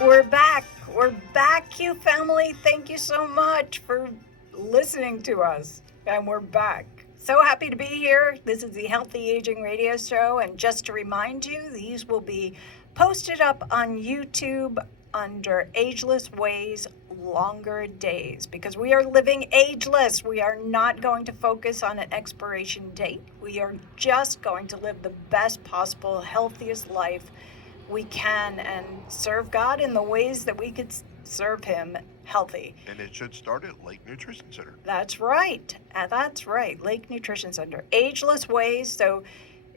We're back. We're back, Q family. Thank you so much for listening to us. And we're back. So happy to be here. This is the Healthy Aging Radio Show. And just to remind you, these will be posted up on YouTube under Ageless Ways, Longer Days, because we are living ageless. We are not going to focus on an expiration date. We are just going to live the best possible, healthiest life we can and serve God in the ways that we could serve Him healthy. And it should start at Lake Nutrition Center. That's right. That's right. Lake Nutrition Center. Ageless Ways. So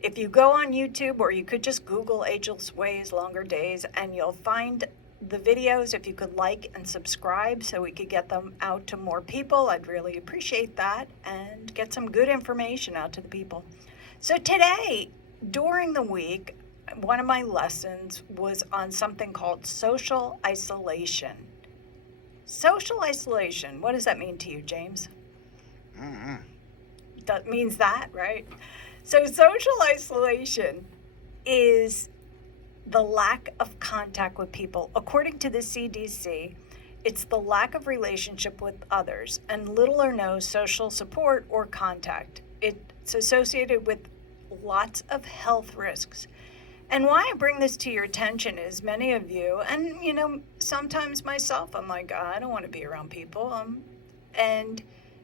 if you go on YouTube, or you could just Google Ageless Ways, Longer Days, and you'll find the videos. If you could like and subscribe so we could get them out to more people, I'd really appreciate that, and get some good information out to the people. So today, during the week, one of my lessons was on something called social isolation. Social isolation, what does that mean to you, James? That means that, right? So social isolation is the lack of contact with people. According to the CDC, it's the lack of relationship with others and little or no social support or contact. It's associated with lots of health risks. And why I bring this to your attention is many of you, and sometimes myself, I'm like, I don't want to be around people. And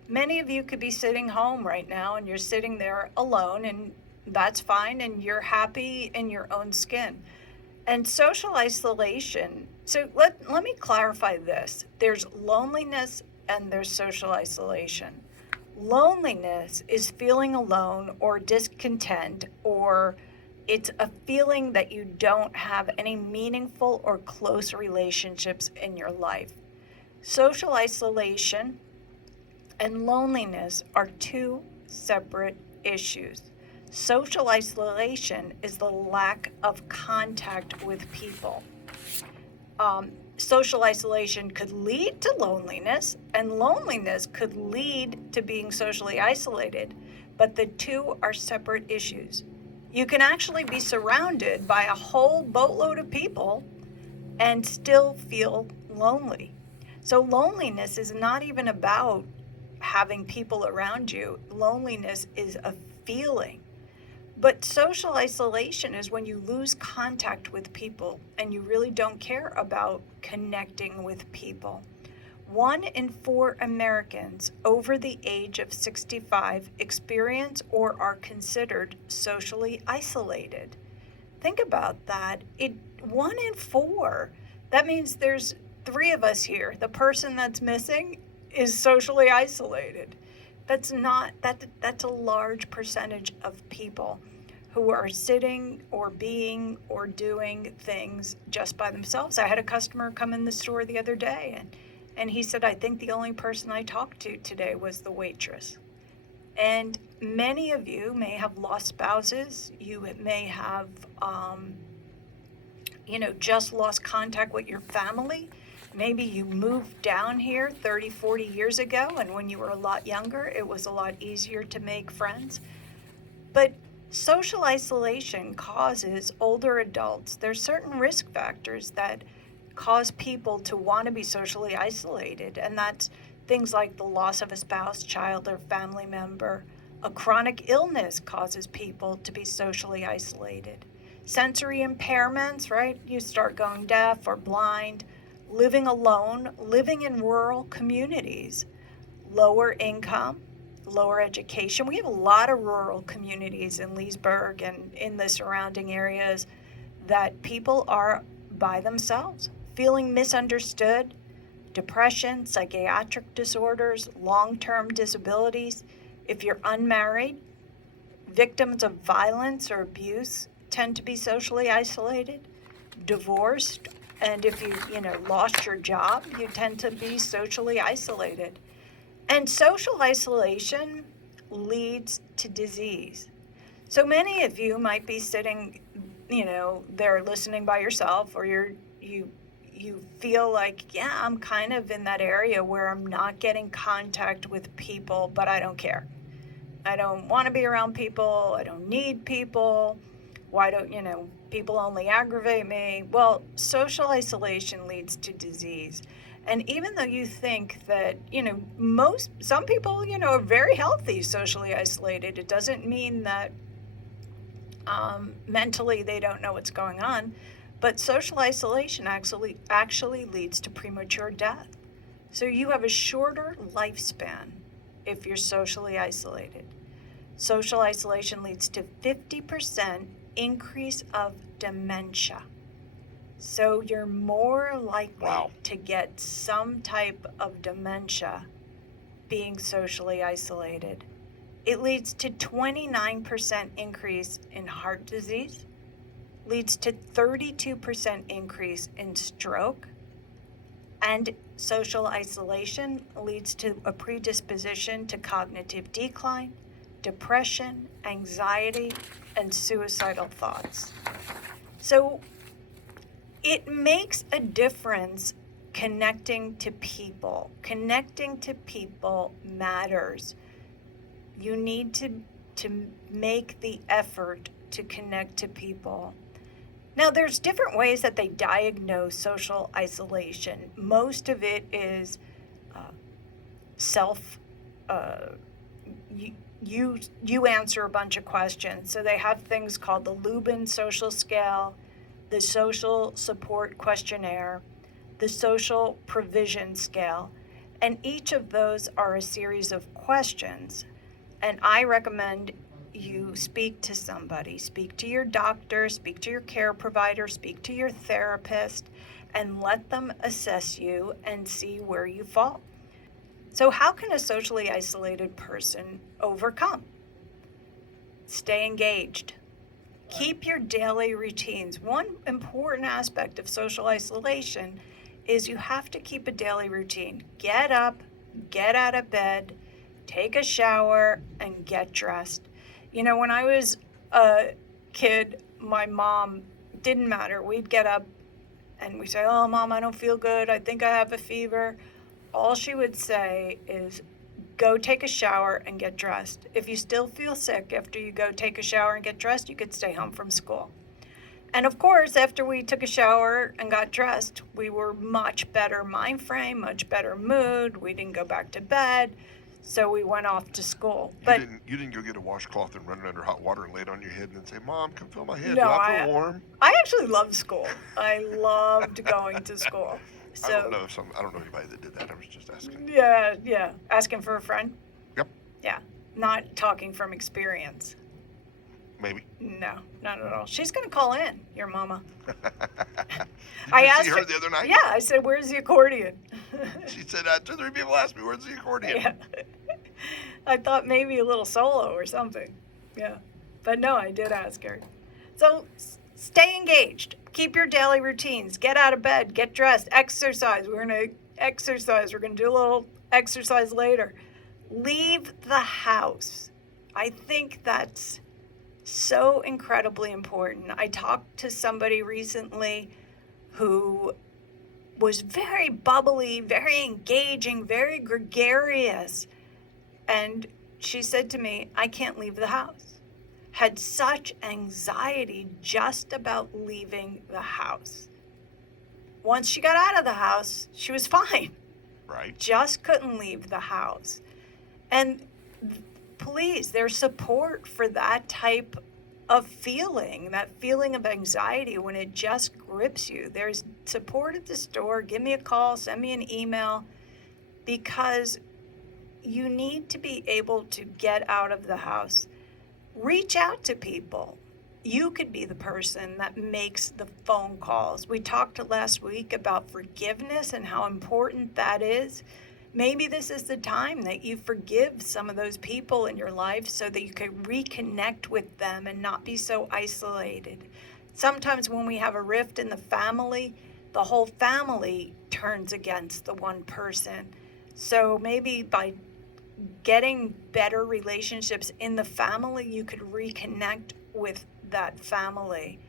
many of you could be sitting home right now, and you're sitting there alone, and that's fine, and you're happy in your own skin. And social isolation, so let me clarify this. There's loneliness and there's social isolation. Loneliness is feeling alone or discontent, or it's a feeling that you don't have any meaningful or close relationships in your life. Social isolation and loneliness are two separate issues. Social isolation is the lack of contact with people. Social isolation could lead to loneliness, and loneliness could lead to being socially isolated, but the two are separate issues. You can actually be surrounded by a whole boatload of people and still feel lonely. So loneliness is not even about having people around you. Loneliness is a feeling. But social isolation is when you lose contact with people and you really don't care about connecting with people. 1 in 4 Americans over the age of 65 experience or are considered socially isolated. Think about that. 1 in 4. That means there's 3 of us here. The person that's missing is socially isolated. That's a large percentage of people who are sitting or being or doing things just by themselves. I had a customer come in the store the other day, and he said, I think the only person I talked to today was the waitress. And many of you may have lost spouses. You may have, just lost contact with your family. Maybe you moved down here 30, 40 years ago, and when you were a lot younger, it was a lot easier to make friends. But social isolation causes older adults, there's certain risk factors that cause people to want to be socially isolated, and that's things like the loss of a spouse, child, or family member. A chronic illness causes people to be socially isolated. Sensory impairments, right? You start going deaf or blind. Living alone, living in rural communities. Lower income, lower education. We have a lot of rural communities in Leesburg and in the surrounding areas that people are by themselves. Feeling misunderstood, depression, psychiatric disorders, long-term disabilities. If you're unmarried, victims of violence or abuse tend to be socially isolated. Divorced, and if you lost your job, you tend to be socially isolated. And social isolation leads to disease. So many of you might be sitting, there listening by yourself, or you feel like, yeah, I'm kind of in that area where I'm not getting contact with people, but I don't care. I don't want to be around people. I don't need people. Why don't, people only aggravate me? Well, social isolation leads to disease. And even though you think that, some people, are very healthy socially isolated, it doesn't mean that mentally they don't know what's going on. But social isolation actually leads to premature death. So you have a shorter lifespan if you're socially isolated. Social isolation leads to 50% increase of dementia. So you're more likely to get some type of dementia being socially isolated. It leads to 29% increase in heart disease, leads to 32% increase in stroke, and social isolation leads to a predisposition to cognitive decline, depression, anxiety, and suicidal thoughts. So it makes a difference connecting to people. Connecting to people matters. You need to make the effort to connect to people. Now, there's different ways that they diagnose social isolation. Most of it is you answer a bunch of questions. So they have things called the Lubin Social Scale, the Social Support Questionnaire, the Social Provision Scale, and each of those are a series of questions. And I recommend you speak to somebody, speak to your doctor, speak to your care provider, speak to your therapist, and let them assess you and see where you fall. So how can a socially isolated person overcome? Stay engaged. Keep your daily routines. One important aspect of social isolation is you have to keep a daily routine. Get up, get out of bed, take a shower, and get dressed. When I was a kid, my mom, didn't matter. We'd get up and we'd say, "Oh, Mom, I don't feel good. I think I have a fever." All she would say is, "Go take a shower and get dressed. If you still feel sick after you go take a shower and get dressed, you could stay home from school." And of course, after we took a shower and got dressed, we were much better mind frame, much better mood. We didn't go back to bed. So we went off to school. But you didn't go get a washcloth and run it under hot water and lay it on your head and then say, "Mom, come feel my head. No, Do I feel warm?" I actually loved school. I loved going to school. So I don't know anybody that did that. I was just asking. Yeah. Asking for a friend? Yep. Yeah. Not talking from experience. Maybe. No, not at all. She's going to call in, your mama. I asked see her the other night? Yeah, I said, "Where's the accordion?" She said, 2 or 3 people asked me, "Where's the accordion?" Yeah. I thought maybe a little solo or something. Yeah. But no, I did ask her. So stay engaged. Keep your daily routines. Get out of bed. Get dressed. Exercise. We're going to exercise. We're going to do a little exercise later. Leave the house. I think that's so incredibly important. I talked to somebody recently who was very bubbly, very engaging, very gregarious. And she said to me, "I can't leave the house." Had such anxiety just about leaving the house. Once she got out of the house, she was fine. Right. Just couldn't leave the house. And please, there's support for that type of feeling, that feeling of anxiety when it just grips you. There's support at the store. Give me a call, send me an email, because you need to be able to get out of the house. Reach out to people. You could be the person that makes the phone calls. We talked last week about forgiveness and how important that is. Maybe this is the time that you forgive some of those people in your life so that you can reconnect with them and not be so isolated. Sometimes when we have a rift in the family, the whole family turns against the one person. So maybe by getting better relationships in the family, you could reconnect with that family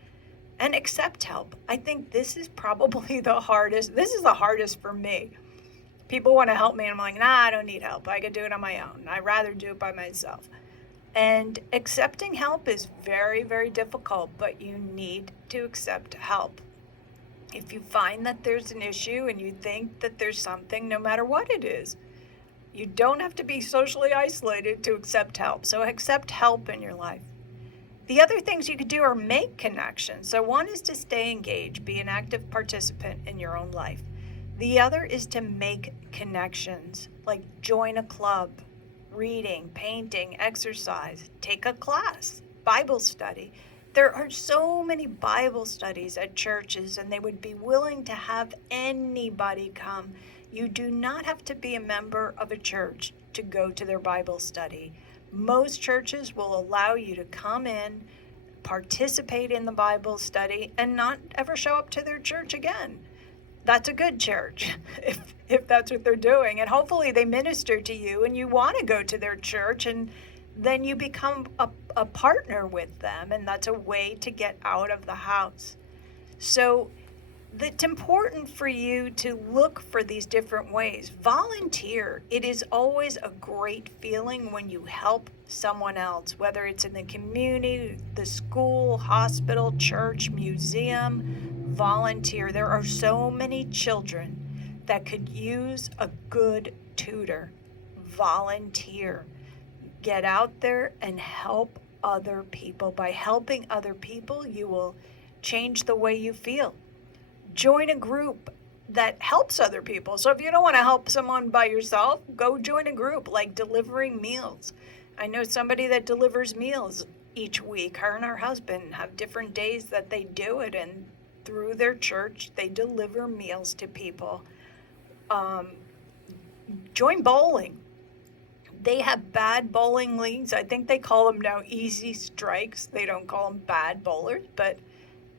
and accept help. I think this is probably the hardest. This is the hardest for me. People want to help me, and I'm like, "Nah, I don't need help. I can do it on my own. I'd rather do it by myself." And accepting help is very, very difficult, but you need to accept help. If you find that there's an issue and you think that there's something, no matter what it is, you don't have to be socially isolated to accept help. So accept help in your life. The other things you could do are make connections. So one is to stay engaged, be an active participant in your own life. The other is to make connections, like join a club, reading, painting, exercise, take a class, Bible study. There are so many Bible studies at churches, and they would be willing to have anybody come. You do not have to be a member of a church to go to their Bible study. Most churches will allow you to come in, participate in the Bible study, and not ever show up to their church again. That's a good church, if that's what they're doing. And hopefully they minister to you and you want to go to their church, and then you become a partner with them, and that's a way to get out of the house. So it's important for you to look for these different ways. Volunteer. It is always a great feeling when you help someone else, whether it's in the community, the school, hospital, church, museum. Volunteer. There are so many children that could use a good tutor. Volunteer. Get out there and help other people. By helping other people, you will change the way you feel. Join a group that helps other people. So if you don't want to help someone by yourself, go join a group like delivering meals. I know somebody that delivers meals each week. Her and her husband have different days that they do it, and through their church, they deliver meals to people. Join bowling. They have bad bowling leagues. I think they call them now easy strikes. They don't call them bad bowlers, but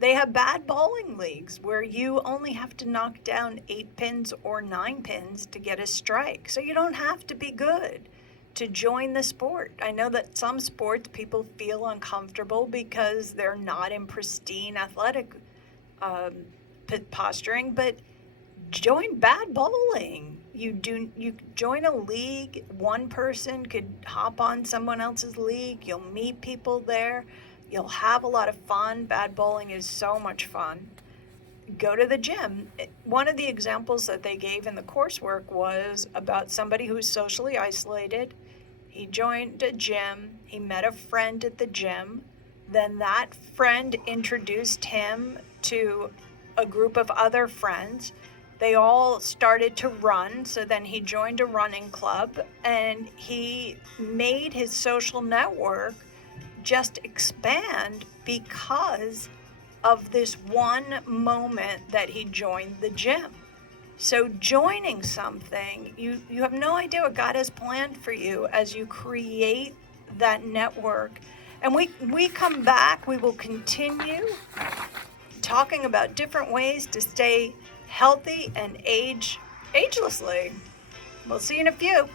they have bad bowling leagues where you only have to knock down 8 pins or 9 pins to get a strike. So you don't have to be good to join the sport. I know that some sports people feel uncomfortable because they're not in pristine athletic posturing, but join bad bowling. You join a league. One person could hop on someone else's league. You'll meet people there. You'll have a lot of fun. Bad bowling is so much fun. Go to the gym. One of the examples that they gave in the coursework was about somebody who's socially isolated. He joined a gym. He met a friend at the gym. Then that friend introduced him to a group of other friends. They all started to run, so then he joined a running club, and he made his social network just expand because of this one moment that he joined the gym. So joining something, you have no idea what God has planned for you as you create that network. And we come back, we will continue talking about different ways to stay healthy and age agelessly. We'll see you in a few.